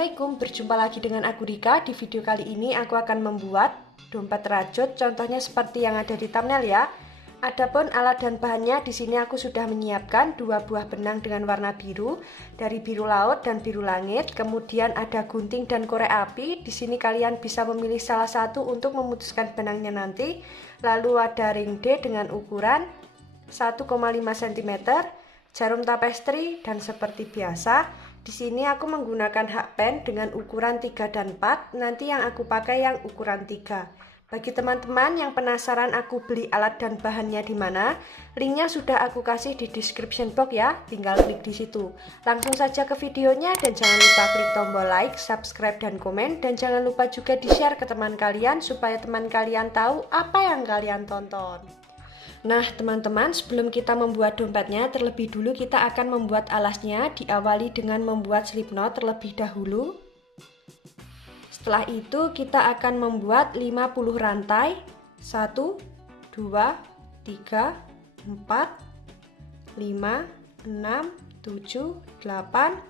Assalamualaikum, berjumpa lagi dengan aku Rika. Di video kali ini aku akan membuat dompet rajut, contohnya seperti yang ada di thumbnail ya. Adapun alat dan bahannya, di sini aku sudah menyiapkan 2 buah benang dengan warna biru dari biru laut dan biru langit. Kemudian ada gunting dan korek api. Di sini kalian bisa memilih salah satu untuk memutuskan benangnya nanti. Lalu ada ring D dengan ukuran 1,5 cm, jarum tapestri, dan seperti biasa di sini aku menggunakan hakpen dengan ukuran 3 dan 4. Nanti yang aku pakai yang ukuran 3. Bagi teman-teman yang penasaran aku beli alat dan bahannya di mana, linknya sudah aku kasih di description box ya, tinggal klik di situ. Langsung saja ke videonya dan jangan lupa klik tombol like, subscribe, dan komen, dan jangan lupa juga di-share ke teman kalian supaya teman kalian tahu apa yang kalian tonton. Nah teman-teman, sebelum kita membuat dompetnya, terlebih dulu kita akan membuat alasnya. Diawali dengan membuat slip knot terlebih dahulu. Setelah itu kita akan membuat 50 rantai. 1, 2, 3, 4, 5, 6, 7, 8,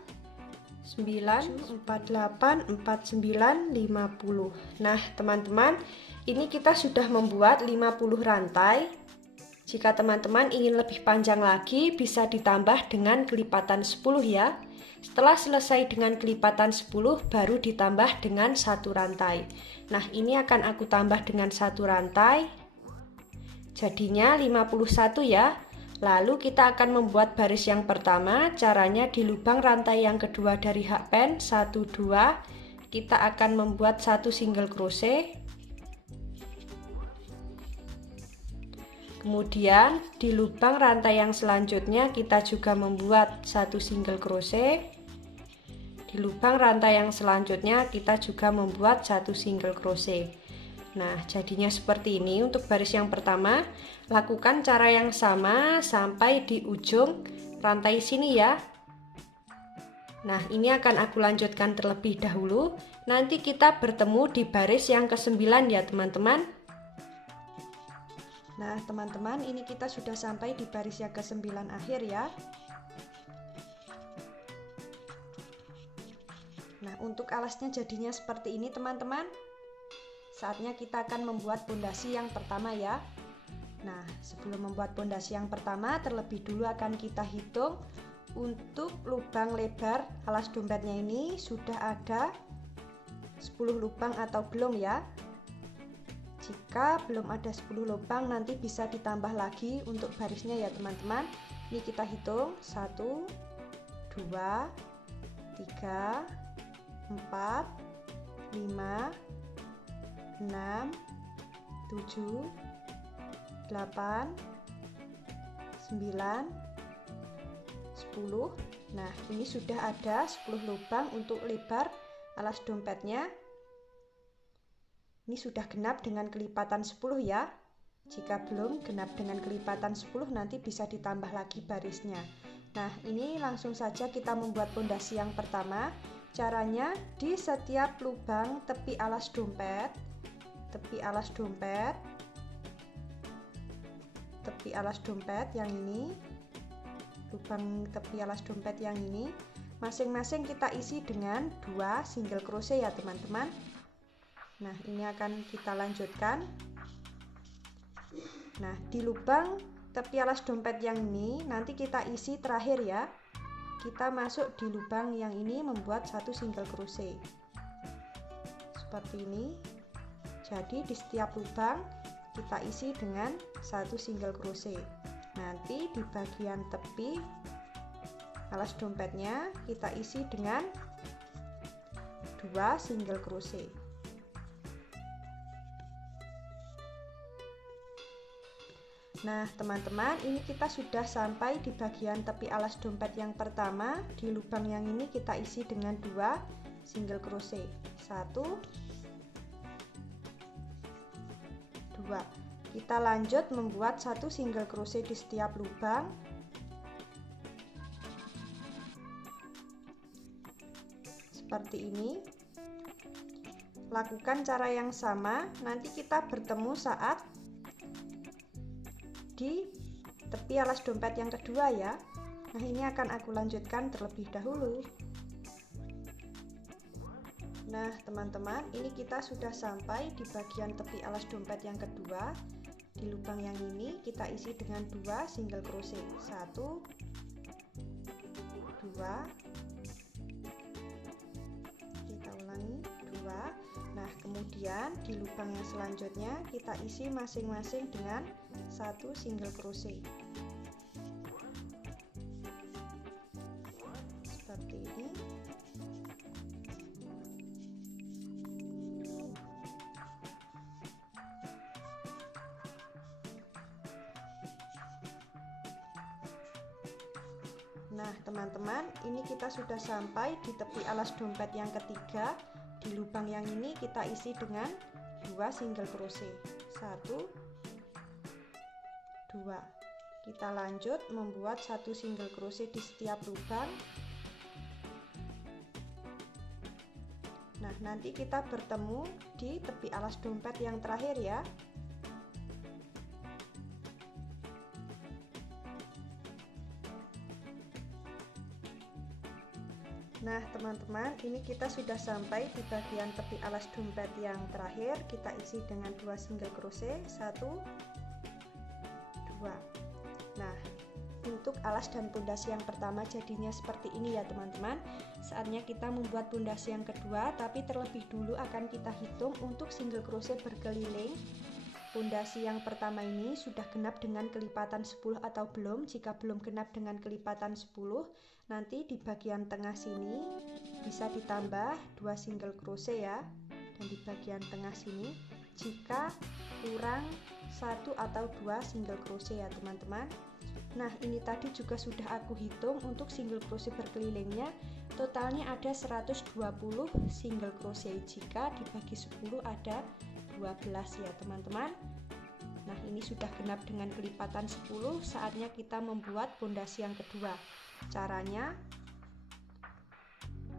9, 48, 49, 50. Nah teman-teman, ini kita sudah membuat 50 rantai. Jika teman-teman ingin lebih panjang lagi, bisa ditambah dengan kelipatan 10 ya. Setelah selesai dengan kelipatan 10, baru ditambah dengan 1 rantai. Nah, ini akan aku tambah dengan 1 rantai. Jadinya 51 ya. Lalu kita akan membuat baris yang pertama. Caranya di lubang rantai yang kedua dari hakpen 1, 2, kita akan membuat 1 single crochet. Kemudian di lubang rantai yang selanjutnya kita juga membuat 1 single crochet. Di lubang rantai yang selanjutnya kita juga membuat 1 single crochet. Nah, jadinya seperti ini untuk baris yang pertama. Lakukan cara yang sama sampai di ujung rantai sini ya. Nah, ini akan aku lanjutkan terlebih dahulu. Nanti kita bertemu di baris yang ke-9 ya, teman-teman. Nah teman-teman, ini kita sudah sampai di baris yang ke-9 akhir ya. Nah untuk alasnya jadinya seperti ini teman-teman. Saatnya kita akan membuat pondasi yang pertama ya. Nah sebelum membuat pondasi yang pertama, terlebih dulu akan kita hitung untuk lubang lebar alas dompetnya ini sudah ada 10 lubang atau belum ya. Jika belum ada 10 lubang, nanti bisa ditambah lagi untuk barisnya ya teman-teman. Ini kita hitung 1, 2, 3, 4, 5, 6, 7, 8, 9, 10. Nah ini sudah ada 10 lubang untuk lebar alas dompetnya. Ini sudah genap dengan kelipatan 10 ya. Jika belum genap dengan kelipatan 10, nanti bisa ditambah lagi barisnya. Nah ini langsung saja kita membuat pondasi yang pertama. Caranya di setiap lubang tepi alas dompet, tepi alas dompet yang ini, lubang tepi alas dompet yang ini, masing-masing kita isi dengan 2 single crochet ya teman-teman. Nah ini akan kita lanjutkan. Nah di lubang tepi alas dompet yang ini nanti kita isi terakhir ya. Kita masuk di lubang yang ini membuat 1 single crochet seperti ini. Jadi di setiap lubang kita isi dengan 1 single crochet. Nanti di bagian tepi alas dompetnya kita isi dengan 2 single crochet. Nah teman-teman, ini kita sudah sampai di bagian tepi alas dompet yang pertama. Di lubang yang ini kita isi dengan 2 single crochet. 1, 2. Kita lanjut membuat 1 single crochet di setiap lubang. Seperti ini. Lakukan cara yang sama, nanti kita bertemu saat di tepi alas dompet yang kedua ya. Nah ini akan aku lanjutkan terlebih dahulu. Nah teman-teman, ini kita sudah sampai di bagian tepi alas dompet yang kedua. Di lubang yang ini kita isi dengan 2 single crochet, 1 2. Kita ulangi 2. Nah kemudian di lubang yang selanjutnya kita isi masing-masing dengan 1 single crochet seperti ini. Nah teman-teman, ini kita sudah sampai di tepi alas dompet yang ketiga. Di lubang yang ini kita isi dengan 2 single crochet, 1 2. Kita lanjut membuat 1 single crochet di setiap lubang. Nah nanti kita bertemu di tepi alas dompet yang terakhir ya. Nah teman-teman, ini kita sudah sampai di bagian tepi alas dompet yang terakhir. Kita isi dengan 2 single crochet, 1 2. Nah untuk alas dan pondasi yang pertama jadinya seperti ini ya teman-teman. Saatnya kita membuat pondasi yang kedua, tapi terlebih dulu akan kita hitung untuk single crochet berkeliling. Pondasi yang pertama ini sudah genap dengan kelipatan 10 atau belum? Jika belum genap dengan kelipatan 10, nanti di bagian tengah sini bisa ditambah 2 single crochet ya. Dan di bagian tengah sini jika kurang 1 atau 2 single crochet ya teman-teman. Nah ini tadi juga sudah aku hitung untuk single crochet berkelilingnya. Totalnya ada 120 single crochet. Jika dibagi 10 ada 12 ya teman-teman. Nah ini sudah genap dengan kelipatan 10. Saatnya kita membuat pondasi yang kedua. Caranya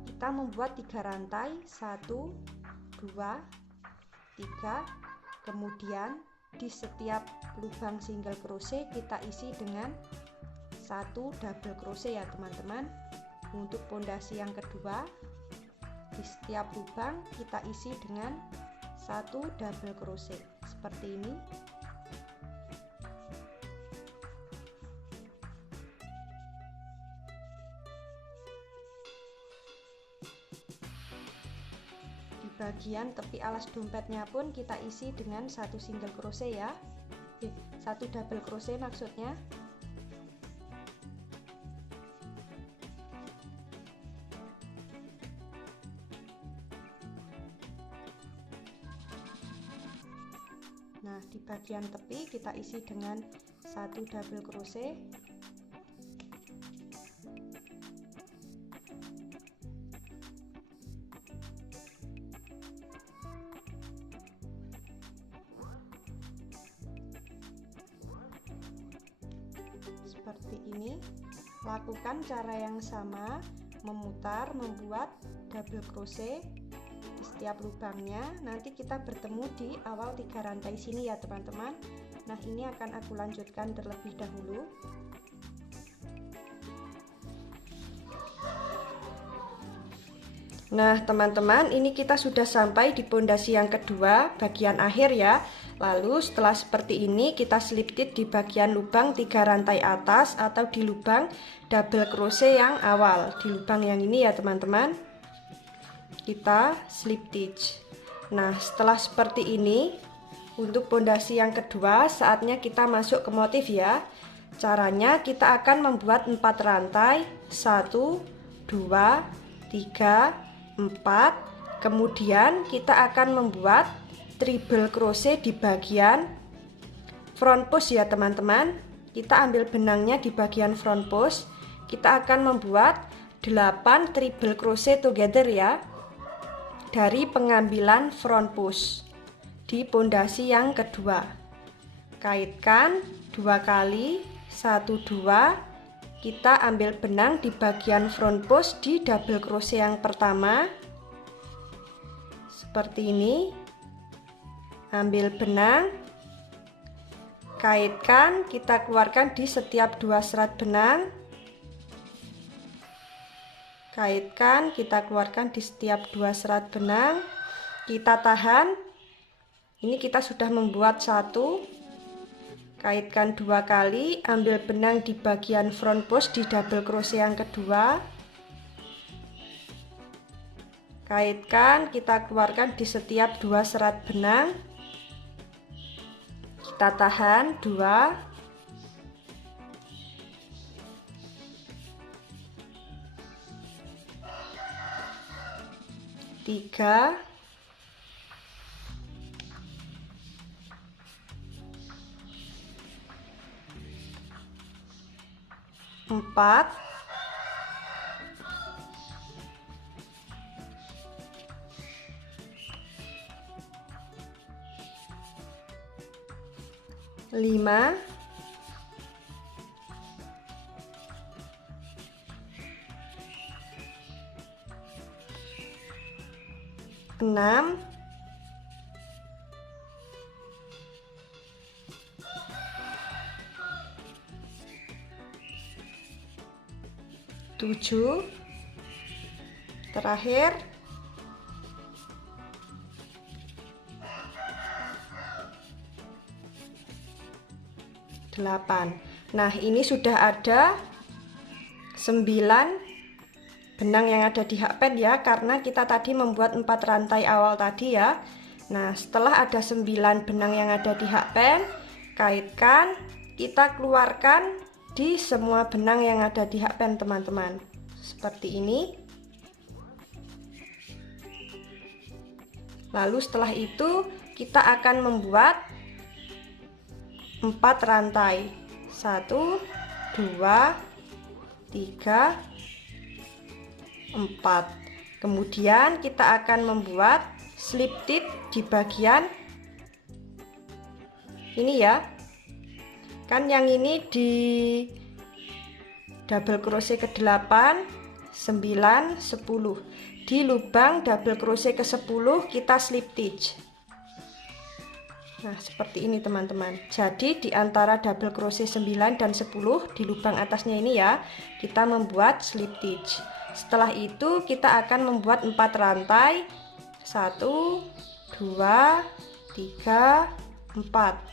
kita membuat 3 rantai, 1 2 3. Kemudian di setiap lubang single crochet kita isi dengan 1 double crochet ya teman-teman. Untuk pondasi yang kedua, di setiap lubang kita isi dengan 1 double crochet seperti ini. Di bagian tepi alas dompetnya pun kita isi dengan 1 single crochet ya. 1 double crochet maksudnya. Nah di bagian tepi kita isi dengan 1 double crochet. Seperti ini. Lakukan cara yang sama, memutar, membuat double crochet di setiap lubangnya. Nanti kita bertemu di awal 3 rantai sini ya teman-teman. Nah ini akan aku lanjutkan terlebih dahulu. Nah teman-teman, ini kita sudah sampai di pondasi yang kedua, bagian akhir ya. Lalu setelah seperti ini kita slip stitch di bagian lubang 3 rantai atas atau di lubang double crochet yang awal. Di lubang yang ini ya teman-teman, kita slip stitch. Nah setelah seperti ini, untuk pondasi yang kedua saatnya kita masuk ke motif ya. Caranya kita akan membuat 4 rantai, 1 2 3 4. Kemudian kita akan membuat treble crochet di bagian front post ya teman-teman. Kita ambil benangnya di bagian front post. Kita akan membuat 8 treble crochet together ya, dari pengambilan front post di pondasi yang kedua. Kaitkan 2 kali, 1 2. Kita ambil benang di bagian front post di double crochet yang pertama seperti ini. Ambil benang, kaitkan, kita keluarkan di setiap 2 serat benang. Kaitkan, kita keluarkan di setiap 2 serat benang, kita tahan. Ini kita sudah membuat 1, kaitkan 2 kali, ambil benang di bagian front post di double crochet yang kedua, kaitkan, kita keluarkan di setiap 2 serat benang, kita tahan 2, 3, 4, 5, 6, 7, terakhir 8. Nah, ini sudah ada 9 benang yang ada di hakpen ya, karena kita tadi membuat 4 rantai awal tadi ya. Nah, setelah ada 9 benang yang ada di hakpen, kaitkan, kita keluarkan di semua benang yang ada di hakpen teman-teman, seperti ini. Lalu setelah itu kita akan membuat 4 rantai, 1, 2, 3, 4. Kemudian kita akan membuat slip tip di bagian ini ya. Kan yang ini di double crochet ke-8, 9, 10. Di lubang double crochet ke-10 kita slip stitch. Nah, seperti ini teman-teman. Jadi di antara double crochet 9 dan 10 di lubang atasnya ini ya, kita membuat slip stitch. Setelah itu kita akan membuat 4 rantai, 1, 2, 3, 4.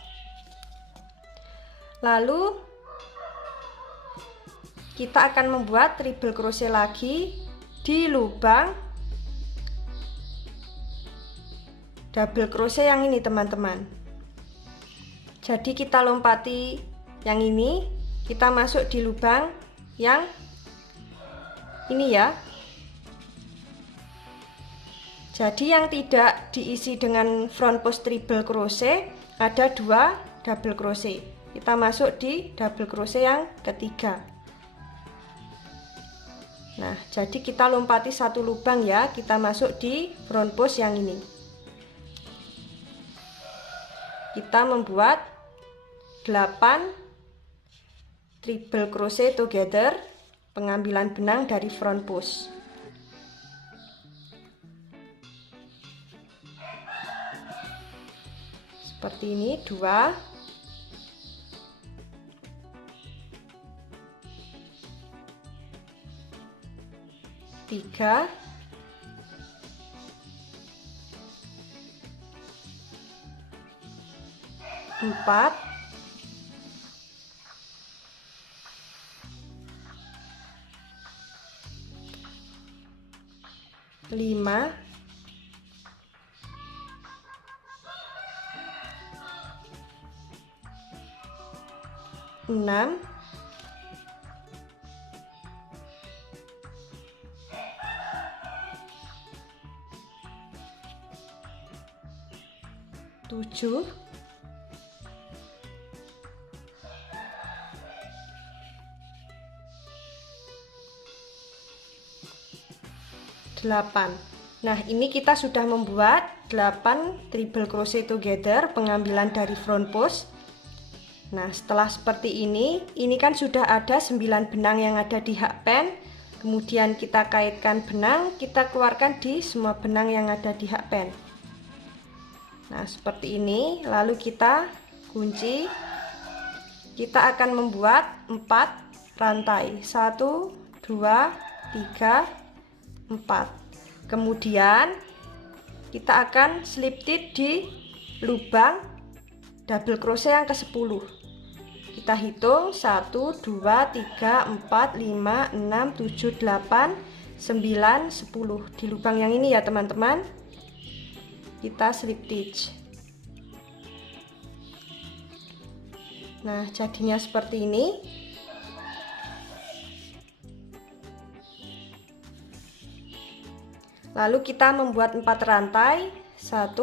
Lalu kita akan membuat triple crochet lagi di lubang double crochet yang ini teman-teman. Jadi kita lompati yang ini, kita masuk di lubang yang ini ya. Jadi yang tidak diisi dengan front post triple crochet ada 2 double crochet. Kita masuk di double crochet yang ketiga. Nah, jadi kita lompati 1 lubang ya, kita masuk di front post yang ini. Kita membuat 8 triple crochet together, pengambilan benang dari front post. Seperti ini, 2, 3, 4, 5, 6, 7, 8. Nah, ini kita sudah membuat 8 triple crochet together, pengambilan dari front post. Nah, setelah seperti ini kan sudah ada 9 benang yang ada di hakpen. Kemudian kita kaitkan benang, kita keluarkan di semua benang yang ada di hakpen. Nah, seperti ini. Lalu kita kunci. Kita akan membuat 4 rantai. 1, 2, 3, 4. Kemudian kita akan slip stitch di lubang double crochet yang ke-10. Kita hitung 1 2 3 4 5 6 7 8 9 10 di lubang yang ini ya teman-teman. Kita slip stitch. Nah, jadinya seperti ini. Lalu kita membuat 4 rantai, 1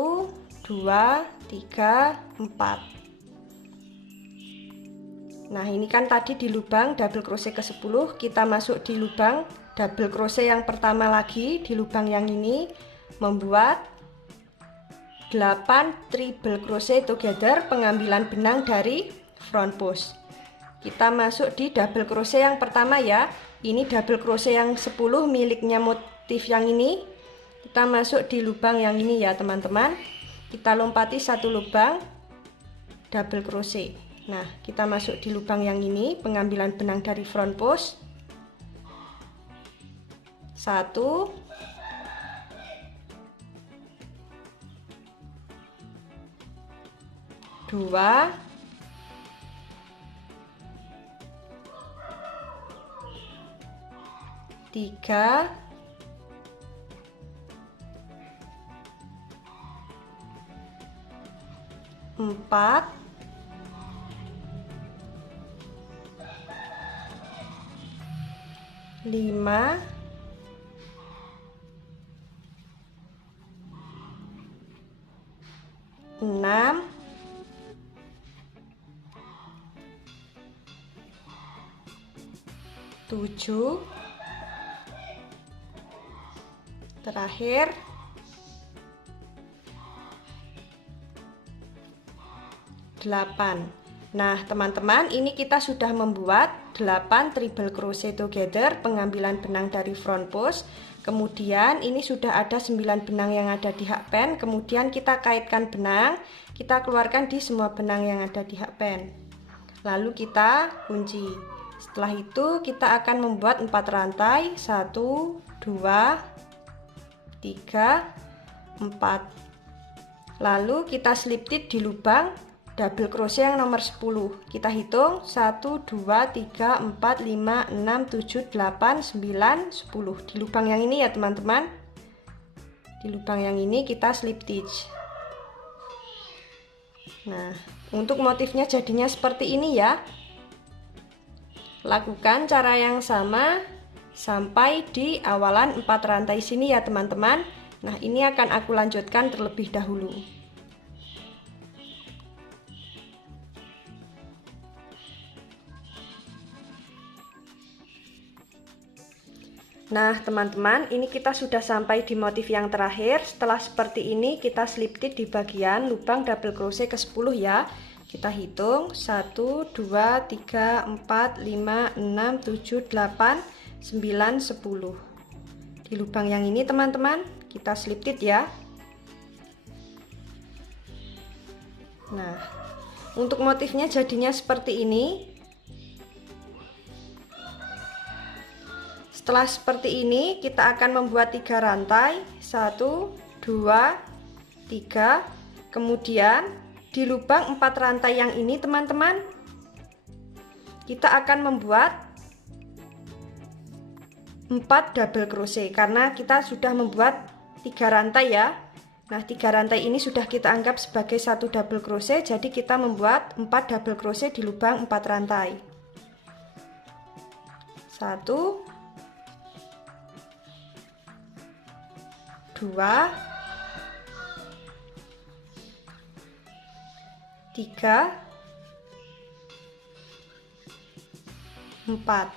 2 3 4. Nah, ini kan tadi di lubang double crochet ke-10, kita masuk di lubang double crochet yang pertama lagi di lubang yang ini, membuat 8 treble crochet together pengambilan benang dari front post. Kita masuk di double crochet yang pertama ya. Ini double crochet yang 10 miliknya motif yang ini. Kita masuk di lubang yang ini ya teman-teman. Kita lompati satu lubang double crochet. Nah, kita masuk di lubang yang ini, pengambilan benang dari front post. 1 2 3 4 5 6 7 terakhir 8. Nah teman-teman, ini kita sudah membuat 8 treble crochet together pengambilan benang dari front post. Kemudian ini sudah ada 9 benang yang ada di hakpen. Kemudian kita kaitkan benang, kita keluarkan di semua benang yang ada di hakpen. Lalu kita kunci. Setelah itu kita akan membuat 4 rantai, 1 2 3 4. Lalu kita slip stitch di lubang double crochet yang nomor 10. Kita hitung 1 2 3 4 5 6 7 8 9 10 di lubang yang ini ya teman-teman. Di lubang yang ini kita slip stitch. Nah, untuk motifnya jadinya seperti ini ya. Lakukan cara yang sama sampai di awalan 4 rantai sini ya teman-teman. Nah, ini akan aku lanjutkan terlebih dahulu. Nah teman-teman, ini kita sudah sampai di motif yang terakhir. Setelah seperti ini kita slip stitch di bagian lubang double crochet ke 10 ya. Kita hitung 1 2 3 4 5 6 7 8 9 10 di lubang yang ini teman-teman. Kita slip stitch ya. Nah, untuk motifnya jadinya seperti ini. Setelah seperti ini kita akan membuat 3 rantai, 1 2 3. Kemudian di lubang 4 rantai yang ini teman-teman, kita akan membuat 4 double crochet karena kita sudah membuat 3 rantai ya. Nah, 3 rantai ini sudah kita anggap sebagai 1 double crochet, jadi kita membuat 4 double crochet di lubang 4 rantai. 1 2 3 4.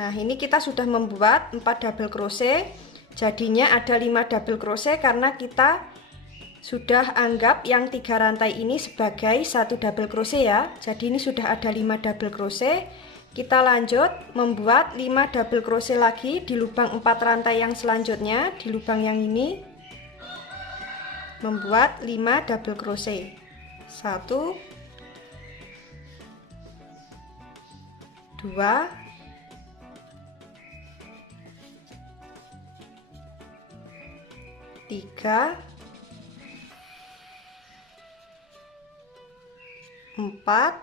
Nah, ini kita sudah membuat 4 double crochet. Jadinya ada 5 double crochet karena kita sudah anggap yang 3 rantai ini sebagai 1 double crochet ya. Jadi ini sudah ada 5 double crochet. Kita lanjut membuat 5 double crochet lagi di lubang 4 rantai yang selanjutnya. Di lubang yang ini membuat 5 double crochet. 1 2 3 3, 4,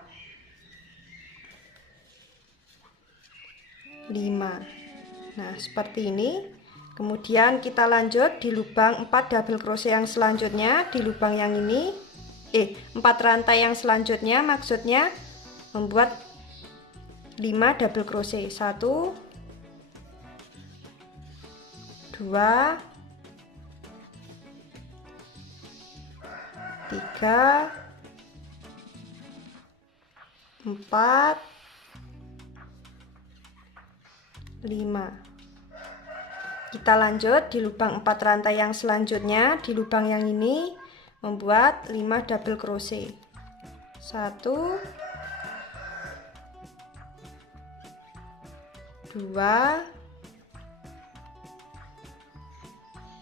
5. Nah, seperti ini. Kemudian kita lanjut di lubang 4 double crochet yang selanjutnya, di lubang yang ini 4 rantai yang selanjutnya, maksudnya membuat 5 double crochet. 1, 2, 3, 4, 5. Kita lanjut di lubang 4 rantai yang selanjutnya, di lubang yang ini membuat 5 double crochet. 1, 2,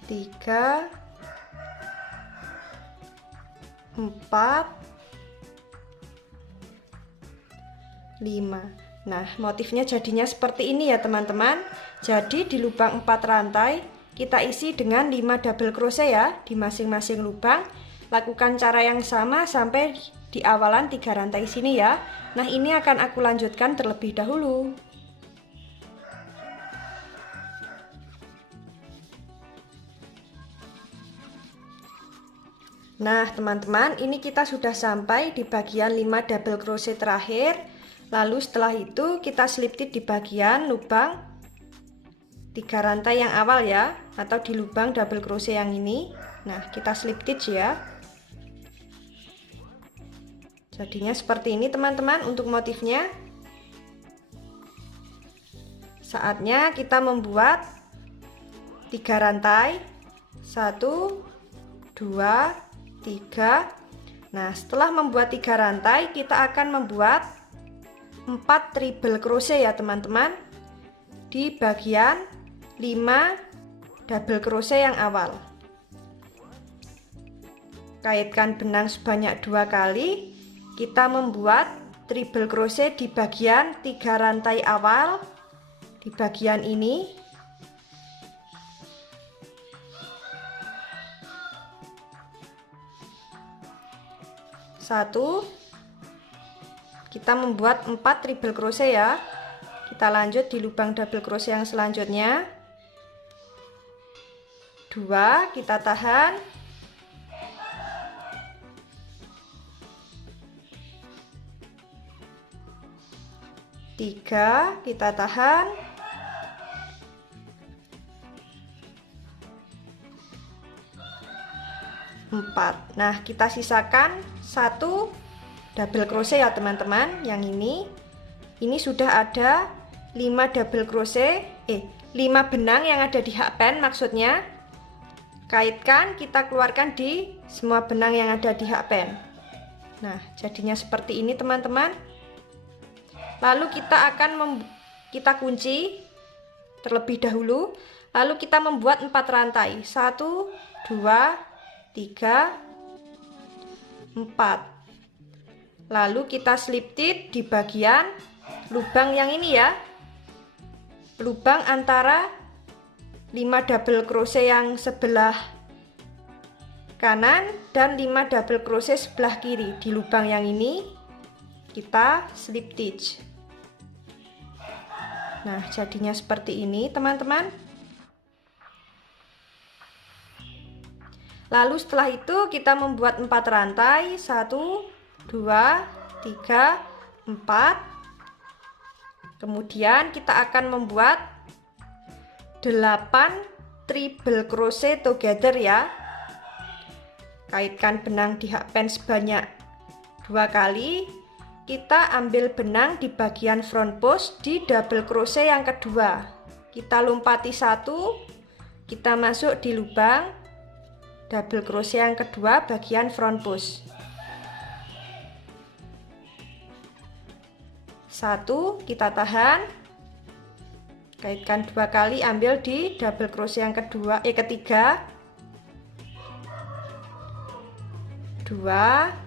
3, 4, 5. Nah, motifnya jadinya seperti ini ya teman-teman. Jadi di lubang 4 rantai kita isi dengan 5 double crochet ya di masing-masing lubang. Lakukan cara yang sama sampai di awalan 3 rantai sini ya. Nah, ini akan aku lanjutkan terlebih dahulu. Nah, teman-teman, ini kita sudah sampai di bagian 5 double crochet terakhir. Lalu setelah itu kita slip knit di bagian lubang 3 rantai yang awal ya, atau di lubang double crochet yang ini. Nah, kita slip knit ya. Jadinya seperti ini teman-teman untuk motifnya. Saatnya kita membuat 3 rantai. 1, 2, 3. Nah, setelah membuat 3 rantai, kita akan membuat 4 triple crochet ya teman-teman di bagian 5 double crochet yang awal. Kaitkan benang sebanyak 2 kali. Kita membuat triple crochet di bagian 3 rantai awal di bagian ini. Satu. Kita membuat 4 triple crochet ya. Kita lanjut di lubang double crochet yang selanjutnya. 2, kita tahan. 3, kita tahan. 4. Nah, kita sisakan 1 double crochet ya teman-teman. Yang ini sudah ada 5 double crochet 5 benang yang ada di hakpen maksudnya. Kaitkan, kita keluarkan di semua benang yang ada di hakpen. Nah, jadinya seperti ini teman-teman. Lalu kita akan kita kunci terlebih dahulu. Lalu kita membuat 4 rantai. 1, 2, 3, 4. Lalu kita slip knit di bagian lubang yang ini ya. Lubang antara 5 double crochet yang sebelah kanan dan 5 double crochet sebelah kiri. Di lubang yang ini kita slip stitch. Nah, jadinya seperti ini teman-teman. Lalu setelah itu kita membuat 4 rantai. 1, 2, 3, 4. Kemudian kita akan membuat 8 triple crochet together ya. Kaitkan benang di hakpen sebanyak 2 kali. Kita ambil benang di bagian front post di double crochet yang kedua. Kita lompati 1, kita masuk di lubang double crochet yang kedua bagian front post. 1, kita tahan. Kaitkan 2 kali, ambil di double crochet yang ketiga. 2,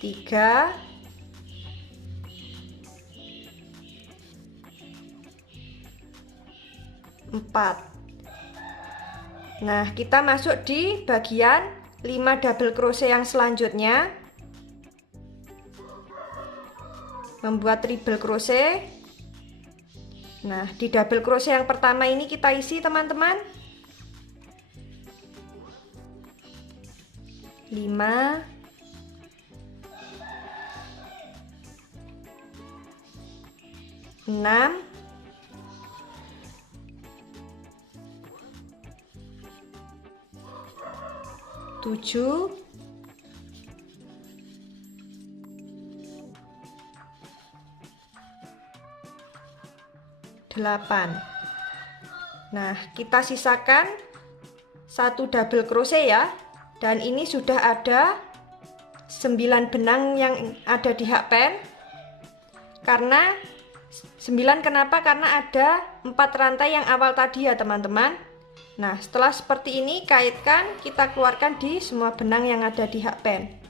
3, 4. Nah, kita masuk di bagian 5 double crochet yang selanjutnya. Membuat triple crochet. Nah, di double crochet yang pertama ini kita isi teman-teman 5, 6, 7, 8. Nah, kita sisakan 1 double crochet ya. Dan ini sudah ada 9 benang yang ada di hakpen. Karena 9 kenapa? Karena ada 4 rantai yang awal tadi ya teman-teman. Nah, setelah seperti ini kaitkan, kita keluarkan di semua benang yang ada di hakpen.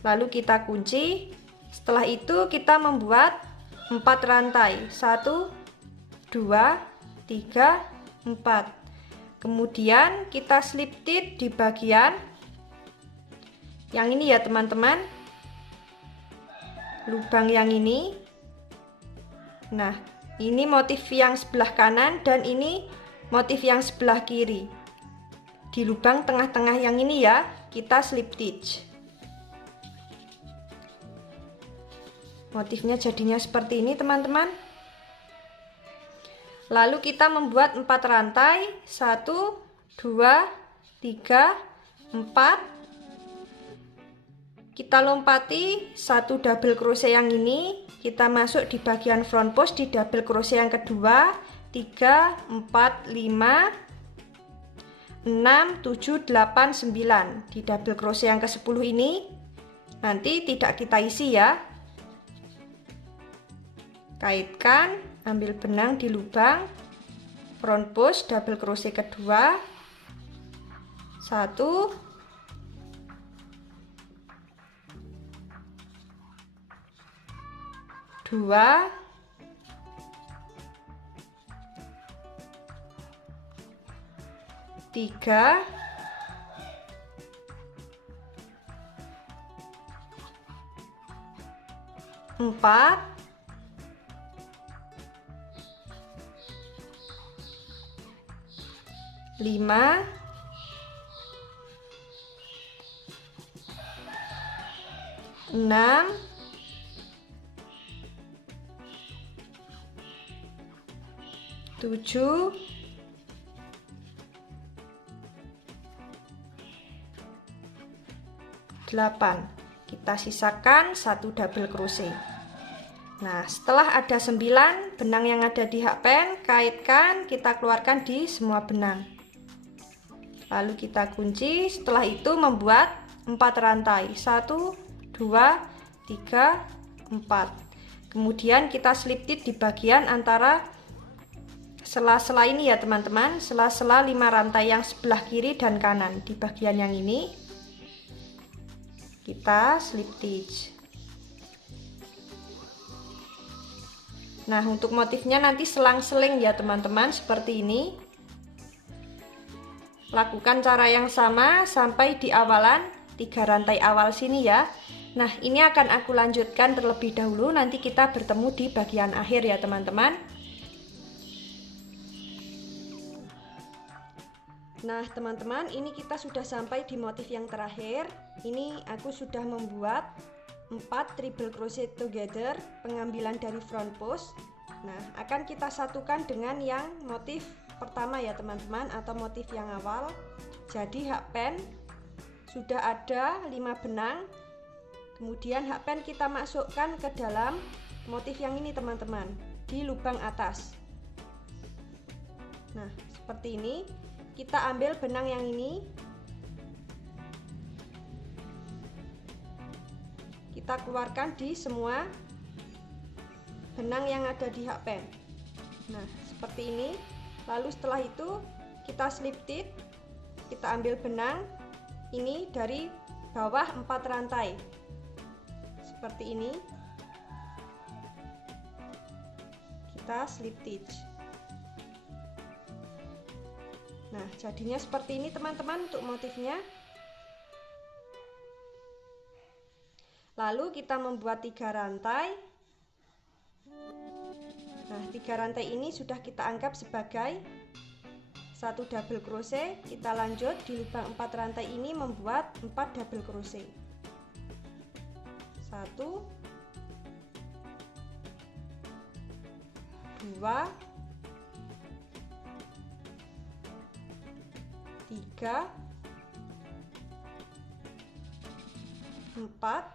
Lalu kita kunci. Setelah itu kita membuat 4 rantai. 1, 2, 3, 4. Kemudian kita slip stitch di bagian yang ini ya teman-teman, lubang yang ini. Nah, ini motif yang sebelah kanan dan ini motif yang sebelah kiri. Di lubang tengah-tengah yang ini ya, kita slip stitch. Motifnya jadinya seperti ini teman-teman. Lalu kita membuat 4 rantai. 1, 2, 3, 4. Kita lompati 1 double crochet yang ini. Kita masuk di bagian front post di double crochet yang kedua. 3, 4, 5, 6, 7, 8, 9. Di double crochet yang ke-10 ini nanti tidak kita isi ya. Kaitkan, ambil benang di lubang front post double crochet kedua. 1, 2, 3, 4, 5, 6, 7, 8. Kita sisakan 1 double crochet. Nah, setelah ada 9 benang yang ada di hakpen, kaitkan, kita keluarkan di semua benang. Lalu kita kunci. Setelah itu membuat 4 rantai. 1, 2, 3, 4. Kemudian kita slip stitch di bagian antara sela-sela ini ya teman-teman, sela-sela 5 rantai yang sebelah kiri dan kanan. Di bagian yang ini kita slip stitch. Nah, untuk motifnya nanti selang-seling ya teman-teman, seperti ini. Lakukan cara yang sama sampai di awalan 3 rantai awal sini ya. Nah, ini akan aku lanjutkan terlebih dahulu, nanti kita bertemu di bagian akhir ya teman-teman. Nah teman-teman, ini kita sudah sampai di motif yang terakhir. Ini aku sudah membuat 4 triple crochet together, pengambilan dari front post. Nah, akan kita satukan dengan yang motif pertama ya teman-teman, atau motif yang awal. Jadi hakpen sudah ada 5 benang. Kemudian hakpen kita masukkan ke dalam motif yang ini teman-teman, di lubang atas. Nah, seperti ini. Kita ambil benang yang ini, kita keluarkan di semua benang yang ada di hakpen. Nah, seperti ini. Lalu setelah itu kita slip stitch, kita ambil benang ini dari bawah 4 rantai seperti ini, kita slip stitch. Nah, jadinya seperti ini teman-teman untuk motifnya. Lalu kita membuat 3 rantai. Nah, 3 rantai ini sudah kita anggap sebagai satu double crochet. Kita lanjut di lubang 4 rantai ini membuat 4 double crochet. 1 2 3 4.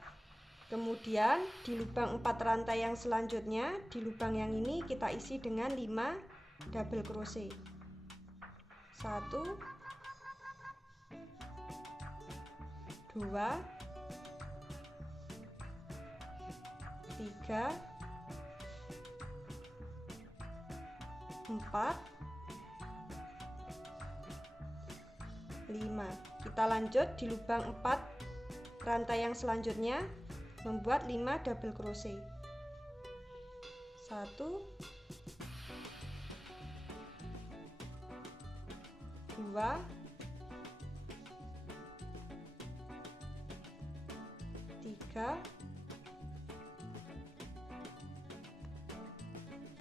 Kemudian di lubang 4 rantai yang selanjutnya, di lubang yang ini kita isi dengan 5 double crochet. 1 2 3 4 5. Kita lanjut di lubang 4 rantai yang selanjutnya membuat 5 double crochet. 1 2 3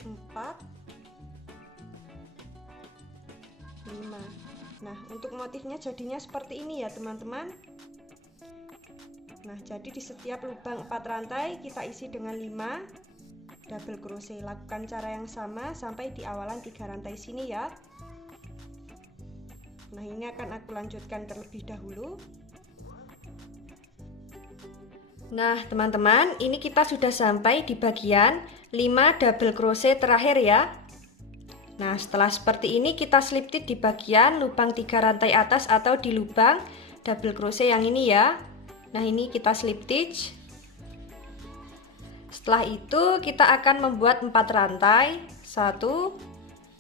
4 5. Nah, untuk motifnya jadinya seperti ini ya teman-teman. Nah, jadi di setiap lubang 4 rantai kita isi dengan 5 double crochet. Lakukan cara yang sama sampai di awalan 3 rantai sini ya. Nah, ini akan aku lanjutkan terlebih dahulu. Nah, teman-teman, ini kita sudah sampai di bagian 5 double crochet terakhir ya. Nah, setelah seperti ini kita slip stitch di bagian lubang 3 rantai atas atau di lubang double crochet yang ini ya. Nah, ini kita slip stitch. Setelah itu kita akan membuat 4 rantai. 1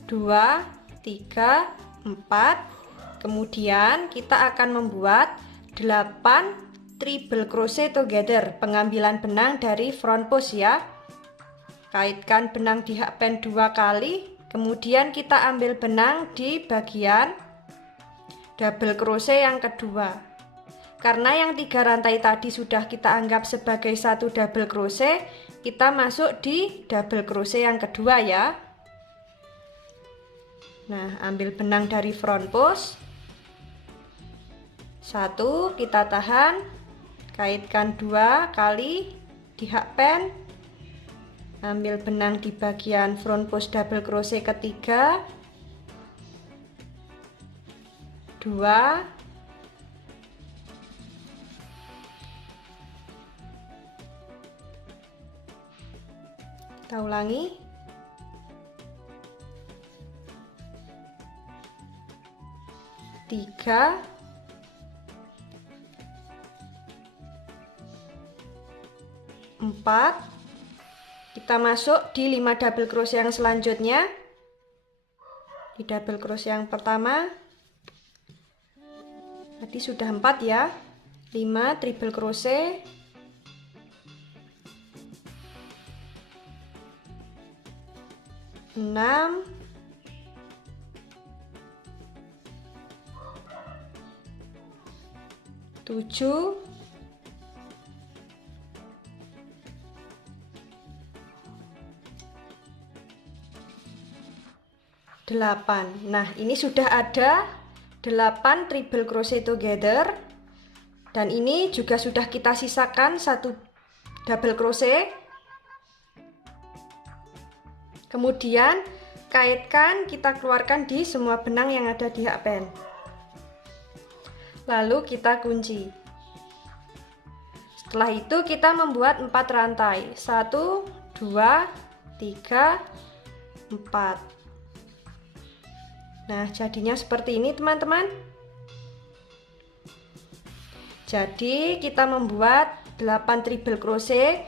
2 3 4. Kemudian kita akan membuat 8 triple crochet together, pengambilan benang dari front post ya. Kaitkan benang di hakpen 2 kali, kemudian kita ambil benang di bagian double crochet yang kedua. Karena yang 3 rantai tadi sudah kita anggap sebagai satu double crochet, kita masuk di double crochet yang kedua ya. Nah, ambil benang dari front post. 1 kita tahan, kaitkan 2 kali di hakpen. Ambil benang di bagian front post double crochet ketiga. 2 kita ulangi. 3 4. Kita masuk di 5 double crochet yang selanjutnya. Di double crochet yang pertama tadi sudah 4 ya. 5 triple crochet, 6 7 8. Nah, ini sudah ada 8 triple crochet together, dan ini juga sudah kita sisakan 1 double crochet. Kemudian kaitkan, kita keluarkan di semua benang yang ada di hakpen. Lalu kita kunci. Setelah itu kita membuat 4 rantai. 1 2 3 4. Nah, jadinya seperti ini teman-teman. Jadi kita membuat 8 triple crochet.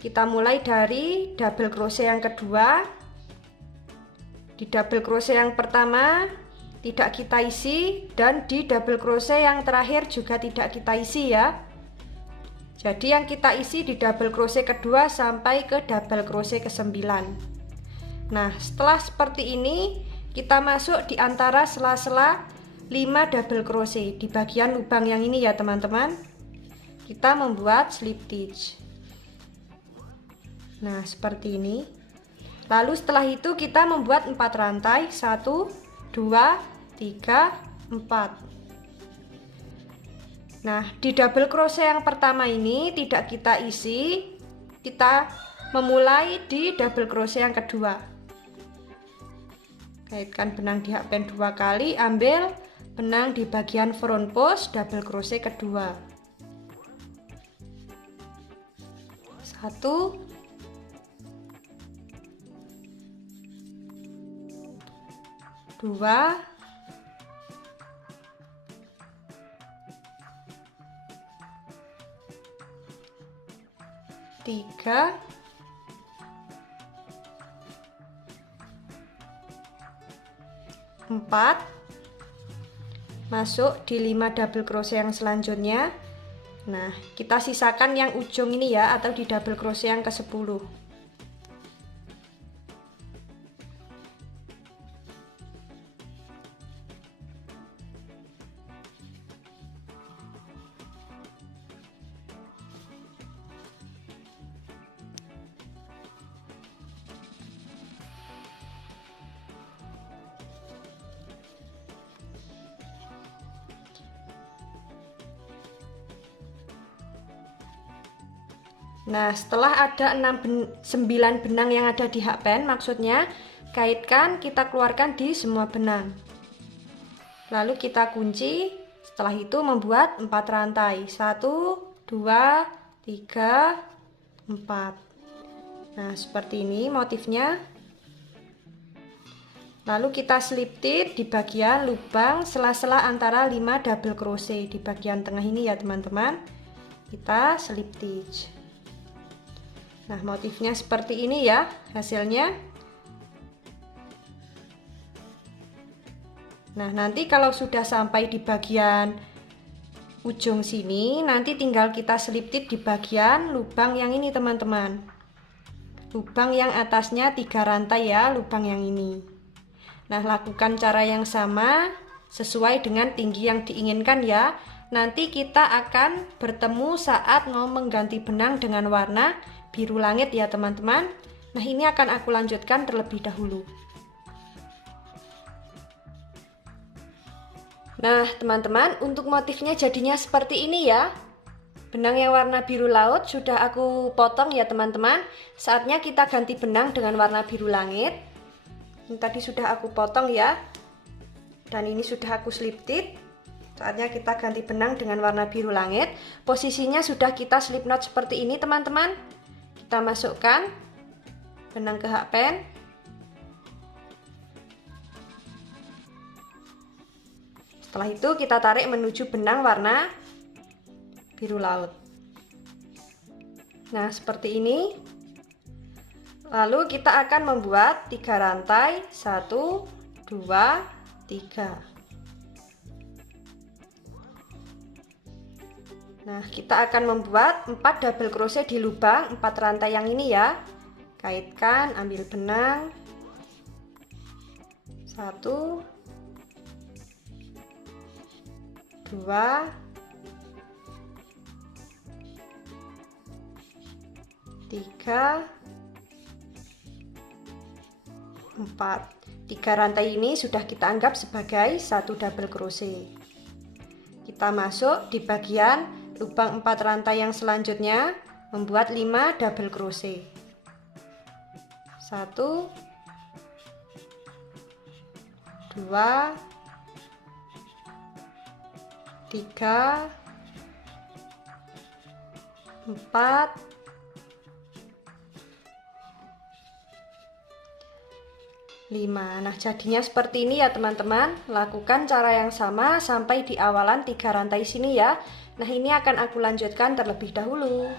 Kita mulai dari double crochet yang kedua. Di double crochet yang pertama tidak kita isi, dan di double crochet yang terakhir juga tidak kita isi ya. Jadi yang kita isi di double crochet kedua sampai ke double crochet ke-9. Nah, setelah seperti ini kita masuk di antara sela-sela 5 double crochet di bagian lubang yang ini ya teman-teman. Kita membuat slip stitch. Nah, seperti ini. Lalu setelah itu kita membuat 4 rantai, 1 2 3 4. Nah, di double crochet yang pertama ini tidak kita isi, kita memulai di double crochet yang kedua. Kaitkan benang di hakpen 2 kali, ambil benang di bagian front post, double crochet kedua. 1 2 3 4. Masuk di 5 double crochet yang selanjutnya. Nah, kita sisakan yang ujung ini ya, atau di double crochet yang ke-10. Nah, setelah ada 9 benang yang ada di hakpen, maksudnya kaitkan, kita keluarkan di semua benang. Lalu kita kunci, setelah itu membuat 4 rantai. 1 2 3 4. Nah, seperti ini motifnya. Lalu kita slip stitch di bagian lubang sela-sela antara 5 double crochet di bagian tengah ini ya teman-teman. Kita slip stitch. Nah, motifnya seperti ini ya hasilnya. Nah, nanti kalau sudah sampai di bagian ujung sini, nanti tinggal kita slip stitch di bagian lubang yang ini teman-teman. Lubang yang atasnya 3 rantai ya, lubang yang ini. Nah, lakukan cara yang sama sesuai dengan tinggi yang diinginkan ya. Nanti kita akan bertemu saat mau mengganti benang dengan warna biru langit ya teman-teman. Nah, ini akan aku lanjutkan terlebih dahulu. Nah teman-teman, untuk motifnya jadinya seperti ini ya. Benang yang warna biru laut sudah aku potong ya teman-teman. Saatnya kita ganti benang dengan warna biru langit. Ini tadi sudah aku potong ya. Dan ini sudah aku slip stitch. Saatnya kita ganti benang dengan warna biru langit. Posisinya sudah kita slip knot seperti ini teman-teman. Kita masukkan benang ke hakpen. Setelah itu kita tarik menuju benang warna biru laut. Nah, seperti ini. Lalu kita akan membuat 3 rantai, 1 2 3. Nah, kita akan membuat 4 double crochet di lubang 4 rantai yang ini ya. Kaitkan, ambil benang. 1 2 3 4. 3 rantai ini sudah kita anggap sebagai 1 double crochet. Kita masuk di bagian lubang 4 rantai yang selanjutnya, membuat 5 double crochet. 1 2 3 4 5. Nah, jadinya seperti ini ya teman-teman. Lakukan cara yang sama sampai di awalan 3 rantai sini ya. Nah, ini akan aku lanjutkan terlebih dahulu.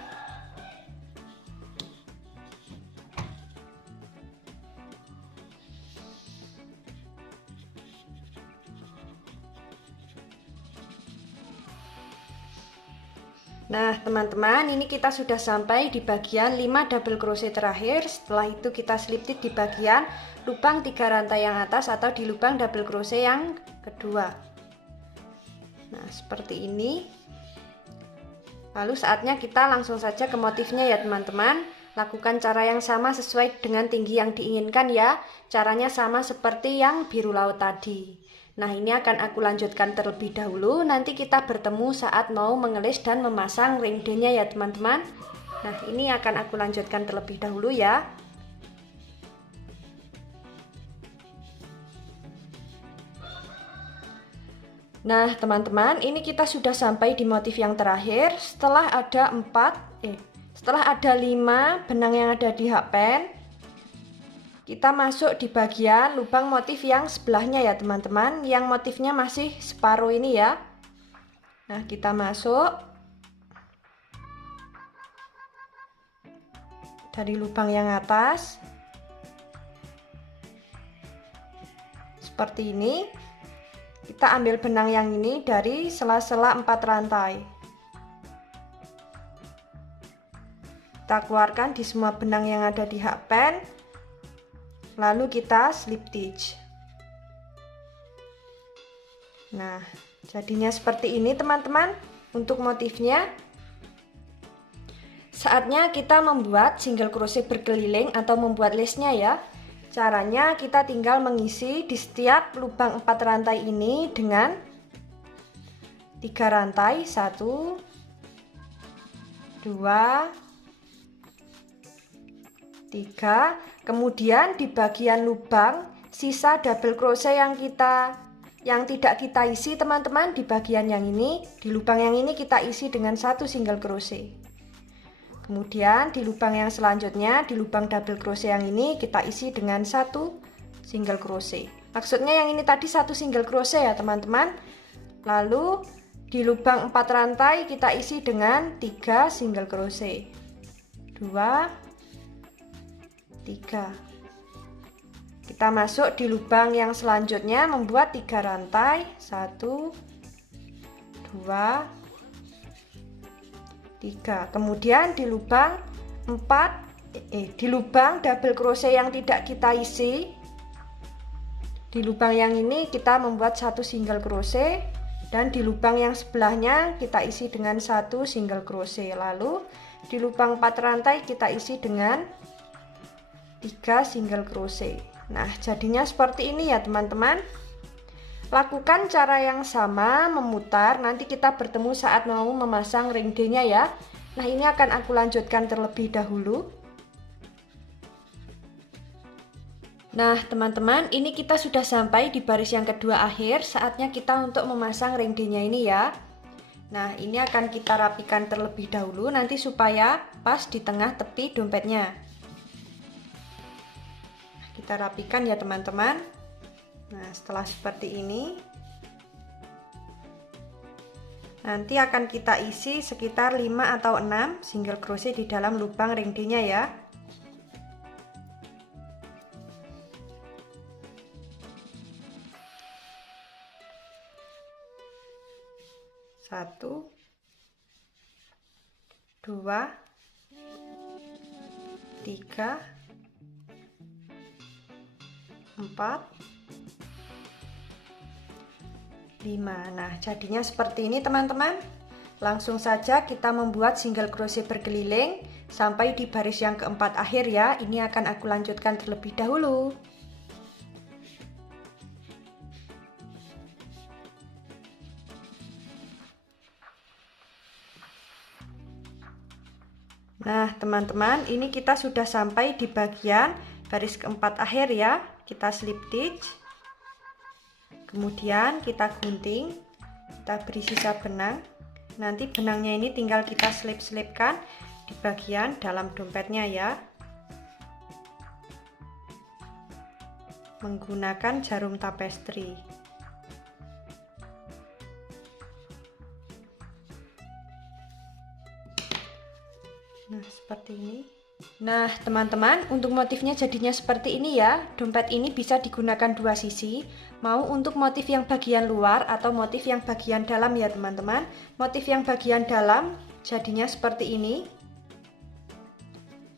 Nah teman-teman, ini kita sudah sampai di bagian 5 double crochet terakhir. Setelah itu kita slip stitch di bagian lubang 3 rantai yang atas atau di lubang double crochet yang kedua. Nah seperti ini. Lalu saatnya kita langsung saja ke motifnya ya teman-teman. Lakukan cara yang sama sesuai dengan tinggi yang diinginkan ya. Caranya sama seperti yang biru laut tadi. Nah ini akan aku lanjutkan terlebih dahulu, nanti kita bertemu saat mau mengelis dan memasang ring D-nya ya teman-teman. Nah ini akan aku lanjutkan terlebih dahulu ya. Nah teman-teman, ini kita sudah sampai di motif yang terakhir. Setelah ada 5 benang yang ada di hakpen, kita masuk di bagian lubang motif yang sebelahnya ya teman-teman, yang motifnya masih separuh ini ya. Nah kita masuk dari lubang yang atas seperti ini. Kita ambil benang yang ini dari sela-sela 4 rantai. Kita keluarkan di semua benang yang ada di hakpen. Lalu kita slip stitch. Nah, jadinya seperti ini teman-teman untuk motifnya. Saatnya kita membuat single crochet berkeliling atau membuat lace-nya ya. Caranya kita tinggal mengisi di setiap lubang 4 rantai ini dengan 3 rantai, 1 2 3. Kemudian di bagian lubang sisa double crochet yang tidak kita isi teman-teman, di bagian yang ini, di lubang yang ini kita isi dengan 1 single crochet. Kemudian di lubang yang selanjutnya, di lubang double crochet yang ini kita isi dengan 1 single crochet. Maksudnya yang ini tadi 1 single crochet ya teman-teman. Lalu di lubang 4 rantai kita isi dengan 3 single crochet. 2 3. Kita masuk di lubang yang selanjutnya membuat 3 rantai, 1 2 3. Kemudian di lubang di lubang double crochet yang tidak kita isi, di lubang yang ini kita membuat 1 single crochet, dan di lubang yang sebelahnya kita isi dengan 1 single crochet. Lalu di lubang 4 rantai kita isi dengan 3 single crochet. Nah jadinya seperti ini ya teman-teman. Lakukan cara yang sama, memutar. Nanti kita bertemu saat mau memasang ring D-nya ya. Nah ini akan aku lanjutkan terlebih dahulu. Nah teman-teman, ini kita sudah sampai di baris yang kedua akhir. Saatnya kita untuk memasang ring D-nya ini ya. Nah ini akan kita rapikan terlebih dahulu nanti supaya pas di tengah tepi dompetnya. Kita rapikan ya teman-teman. Nah setelah seperti ini, nanti akan kita isi sekitar 5 atau 6 single crochet di dalam lubang ring D-nya ya. Satu, 2, 3, 4, 5. Nah jadinya seperti ini teman-teman. Langsung saja kita membuat single crochet berkeliling sampai di baris yang keempat akhir ya. Ini akan aku lanjutkan terlebih dahulu. Nah teman-teman, ini kita sudah sampai di bagian baris keempat akhir ya. Kita slip stitch, kemudian kita gunting, kita beri sisa benang. Nanti benangnya ini tinggal kita selip-selipkan di bagian dalam dompetnya ya, menggunakan jarum tapestry. Nah seperti ini. Nah teman-teman, untuk motifnya jadinya seperti ini ya. Dompet ini bisa digunakan dua sisi, mau untuk motif yang bagian luar atau motif yang bagian dalam ya teman-teman. Motif yang bagian dalam jadinya seperti ini.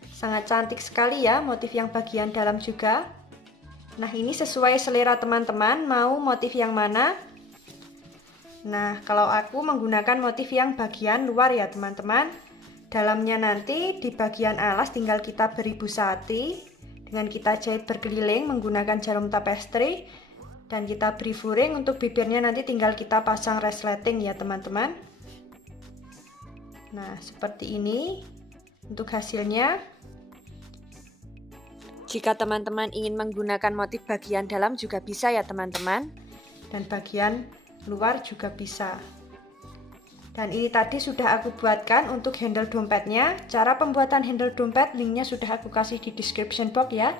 Sangat cantik sekali ya motif yang bagian dalam juga. Nah, ini sesuai selera teman-teman, mau motif yang mana? Nah, kalau aku menggunakan motif yang bagian luar ya teman-teman. Dalamnya nanti di bagian alas tinggal kita beri busati dengan kita jahit berkeliling menggunakan jarum tapestry. Dan kita beri furing, untuk bibirnya nanti tinggal kita pasang resleting ya teman-teman. Nah, seperti ini untuk hasilnya. Jika teman-teman ingin menggunakan motif bagian dalam juga bisa ya teman-teman. Dan bagian luar juga bisa. Dan ini tadi sudah aku buatkan untuk handle dompetnya. Cara pembuatan handle dompet linknya sudah aku kasih di description box ya.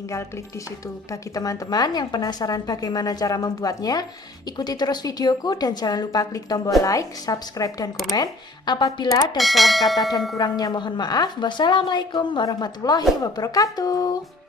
Tinggal klik di situ. Bagi teman-teman yang penasaran bagaimana cara membuatnya, ikuti terus videoku dan jangan lupa klik tombol like, subscribe, dan komen. Apabila ada salah kata dan kurangnya mohon maaf. Wassalamualaikum warahmatullahi wabarakatuh.